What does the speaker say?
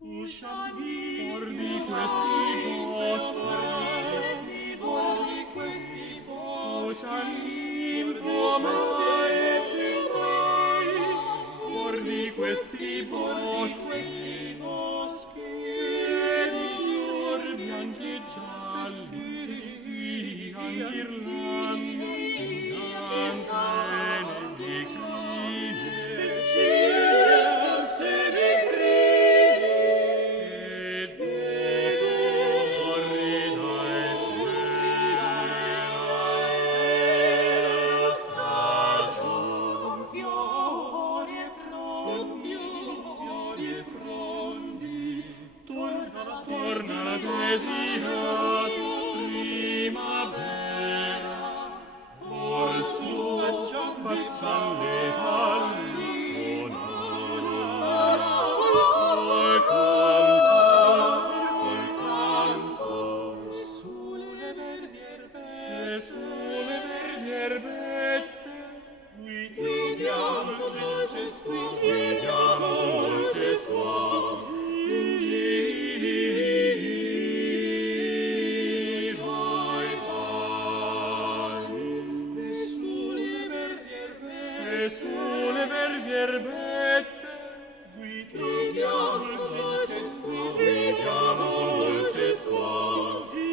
For di questi boschi, usciamo for di questi boschi, e di fior bianchi e gialli, sian ghirlande, zanzare di crine, se ne crine, ed ego orrida e fiera stagion, fiori e frondi, torna la desiata primavera, or su facciam le valli sonare, col canto, sulle verdi erbette, guidiamo dolce suave, in giro ai valli, e sulle verdi erbette, guidiamo dolce suave,